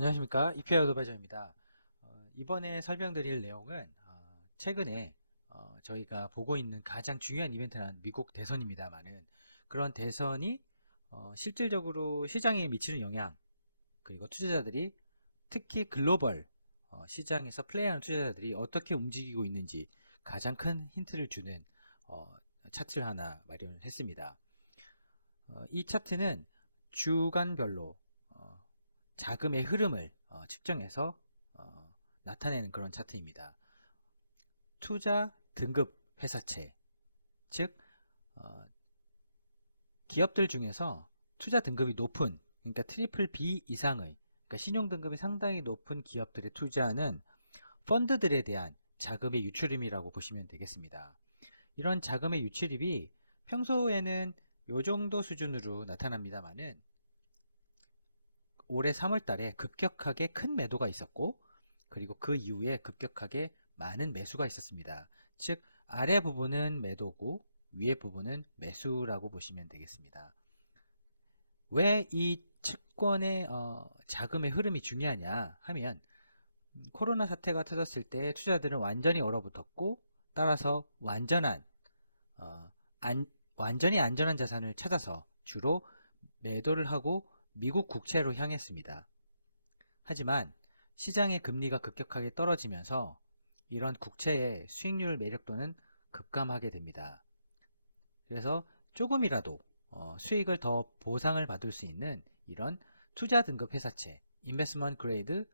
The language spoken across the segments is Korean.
안녕하십니까, 이페어 도바저입니다. 이번에 설명드릴 내용은 최근에 저희가 보고 있는 가장 중요한 이벤트는 미국 대선입니다만은, 그런 대선이 실질적으로 시장에 미치는 영향, 그리고 투자자들이 특히 글로벌 시장에서 플레이하는 투자자들이 어떻게 움직이고 있는지 가장 큰 힌트를 주는 차트를 하나 마련을 했습니다. 이 차트는 주간별로 자금의 흐름을 측정해서 나타내는 그런 차트입니다. 투자 등급 회사채, 즉 기업들 중에서 투자 등급이 높은, 그러니까 트리플 B 이상의, 그러니까 신용 등급이 상당히 높은 기업들의 투자는 펀드들에 대한 자금의 유출임이라고 보시면 되겠습니다. 이런 자금의 유출입이 평소에는 이 정도 수준으로 나타납니다만은, 올해 3월 달에 급격하게 큰 매도가 있었고, 그리고 그 이후에 급격하게 많은 매수가 있었습니다. 즉, 아래 부분은 매도고 위에 부분은 매수라고 보시면 되겠습니다. 왜 이 채권의 자금의 흐름이 중요하냐 하면, 코로나 사태가 터졌을 때 투자자들은 완전히 얼어붙었고, 따라서 완전히 안전한 자산을 찾아서 주로 매도를 하고 미국 국채로 향했습니다. 하지만 시장의 금리가 급격하게 떨어지면서 이런 국채의 수익률 매력도는 급감하게 됩니다. 그래서 조금이라도 수익을 더 보상을 받을 수 있는 이런 투자 등급 회사채, 인베스트먼트 그레이드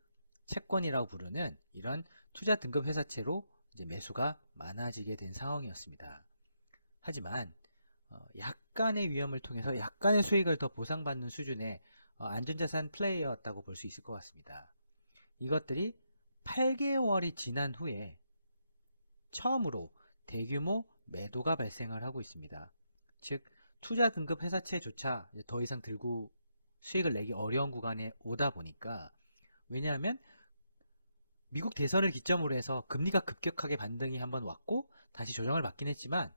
채권이라고 부르는 이런 투자 등급 회사채로 이제 매수가 많아지게 된 상황이었습니다. 하지만 약간의 위험을 통해서 약간의 수익을 더 보상받는 수준의 안전자산 플레이였다고 볼 수 있을 것 같습니다. 이것들이 8개월이 지난 후에 처음으로 대규모 매도가 발생을 하고 있습니다. 즉, 투자 등급 회사채조차 더 이상 들고 수익을 내기 어려운 구간에 오다 보니까, 왜냐하면 미국 대선을 기점으로 해서 금리가 급격하게 반등이 한번 왔고 다시 조정을 받긴 했지만,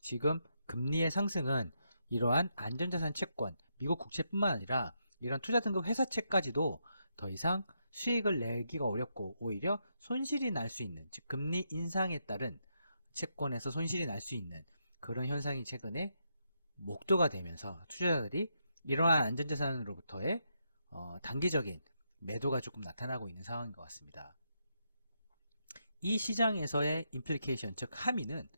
지금 금리의 상승은 이러한 안전자산 채권, 미국 국채뿐만 아니라 이런 투자 등급 회사채까지도 더 이상 수익을 내기가 어렵고 오히려 손실이 날 수 있는, 즉 금리 인상에 따른 채권에서 손실이 날 수 있는 그런 현상이 최근에 목도가 되면서 투자자들이 이러한 안전자산으로부터의 단기적인 매도가 조금 나타나고 있는 상황인 것 같습니다. 이 시장에서의 임플리케이션, 즉 함의는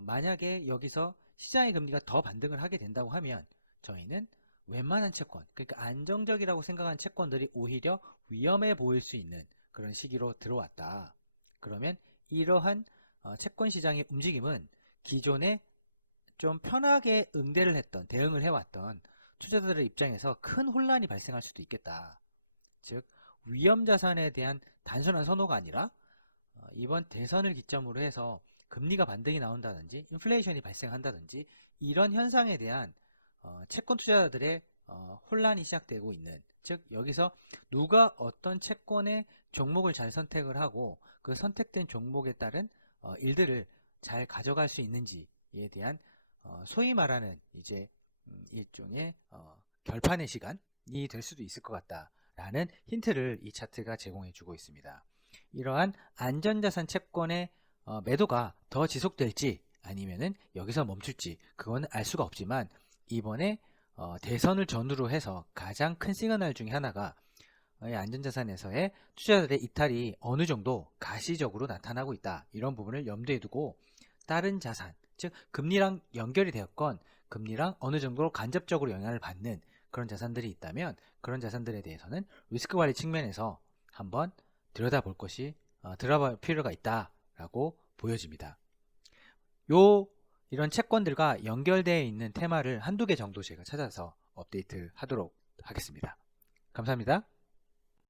만약에 여기서 시장의 금리가 더 반등을 하게 된다고 하면 저희는 웬만한 채권, 그러니까 안정적이라고 생각한 채권들이 오히려 위험해 보일 수 있는 그런 시기로 들어왔다. 그러면 이러한 채권 시장의 움직임은 기존에 좀 편하게 대응을 해왔던 투자자들의 입장에서 큰 혼란이 발생할 수도 있겠다. 즉, 위험 자산에 대한 단순한 선호가 아니라 이번 대선을 기점으로 해서 금리가 반등이 나온다든지 인플레이션이 발생한다든지 이런 현상에 대한 채권 투자자들의 혼란이 시작되고 있는, 즉 여기서 누가 어떤 채권의 종목을 잘 선택을 하고 그 선택된 종목에 따른 일들을 잘 가져갈 수 있는지에 대한 소위 말하는 이제 일종의 결판의 시간이 될 수도 있을 것 같다라는 힌트를 이 차트가 제공해 주고 있습니다. 이러한 안전자산 채권의 매도가 더 지속될지 아니면은 여기서 멈출지 그건 알 수가 없지만, 이번에 대선을 전후로 해서 가장 큰 시그널 중에 하나가 안전자산에서의 투자자들의 이탈이 어느 정도 가시적으로 나타나고 있다. 이런 부분을 염두에 두고 다른 자산, 즉 금리랑 연결이 되었건 금리랑 어느 정도 간접적으로 영향을 받는 그런 자산들이 있다면 그런 자산들에 대해서는 리스크 관리 측면에서 한번 들여다볼 필요가 있다라고 보여집니다. 이런 채권들과 연결되어 있는 테마를 한두 개 정도 제가 찾아서 업데이트 하도록 하겠습니다. 감사합니다.